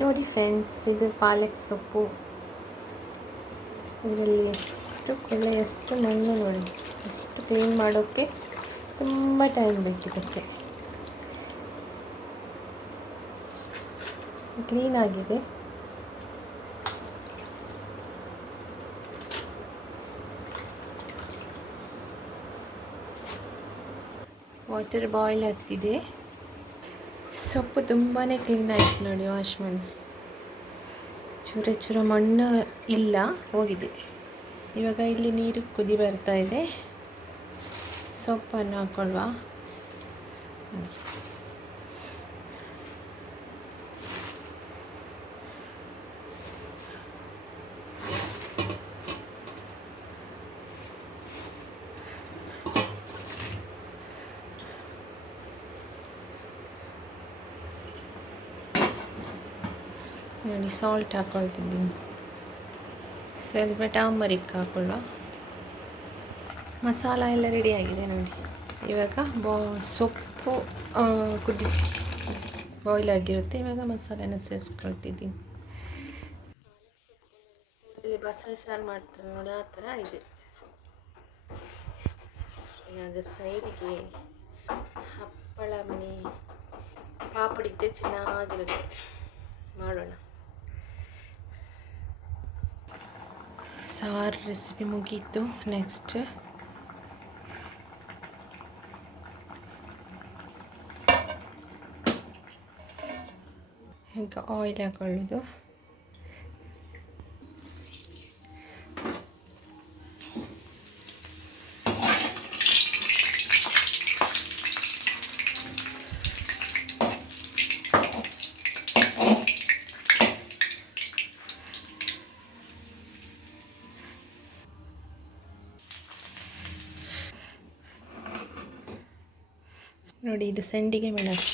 ನೋಡಿ ಫ್ರೆಂಡ್ಸ್, ಇದು ಪಾಲಕ್ ಸೊಪ್ಪು. ಇದರಲ್ಲಿ ಎಷ್ಟು ಕೊಳೆ, ಎಷ್ಟು ಮಣ್ಣು ನೋಡಿ. ಎಷ್ಟು ಕ್ಲೀನ್ ಮಾಡೋಕ್ಕೆ ತುಂಬ ಟೈಮ್ ಬೇಕಿದ್ದಕ್ಕೆ. ಕ್ಲೀನಾಗಿದೆ. ವಾಟರ್ ಬಾಯ್ಲ್ ಆಗ್ತಿದೆ. ಸೊಪ್ಪು ತುಂಬಾ ಕ್ಲೀನ್ ಆಯಿತು ನೋಡಿ. ವಾಶ್ ಮಾಡಿ ಚೂರ ಚೂರ ಮಣ್ಣು ಇಲ್ಲ, ಹೋಗಿದೆ. ಇವಾಗ ಇಲ್ಲಿ ನೀರು ಕುದಿ ಬರ್ತಾ ಇದೆ. ಸೊಪ್ಪನ್ನು ಹಾಕೊಳ್ಳುವ. ನೋಡಿ, ಸಾಲ್ಟ್ ಹಾಕ್ಕೊಳ್ತಿದ್ದೀನಿ. ಸ್ವಲ್ಪ ಟರ್ಮರಿಕ್ ಹಾಕೊಳ್ಳುವ. ಮಸಾಲ ಎಲ್ಲ ರೆಡಿಯಾಗಿದೆ ನೋಡಿ. ಇವಾಗ ಸೊಪ್ಪು ಕುದಿ ಬಾಯ್ಲ್ ಆಗಿರುತ್ತೆ. ಇವಾಗ ಮಸಾಲೆನ ಸೇರಿಸ್ಕೊಳ್ತಿದ್ದೀನಿ. ಇಲ್ಲಿ ಬಸಳೆ ಸಾರು ಮಾಡ್ತಾರೆ ನೋಡಿ, ಆ ಥರ ಇದೆ. ಇವಾಗ ಸೈಡಿಗೆ ಹಪ್ಪಳ ಪಾಪಡಿ ಇದ್ದರೆ ಚೆನ್ನಾಗಿರುತ್ತೆ. ಮಾಡೋಣ. ಸಾರು ರೆಸಿಪಿ ಮುಗೀತು. ನೆಕ್ಸ್ಟ್ ಈಗ ಆಯಿಲ್ ಹಾಕೊಳ್ಳೋದು. ನೋಡಿ, ಇದು ಸಂಡಿಗೆ ಮೆಣಸು.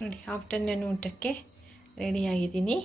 ನೋಡಿ, ಆಫ್ಟರ್ನೂನ್ ಊಟಕ್ಕೆ ರೆಡಿಯಾಗಿದ್ದೀನಿ.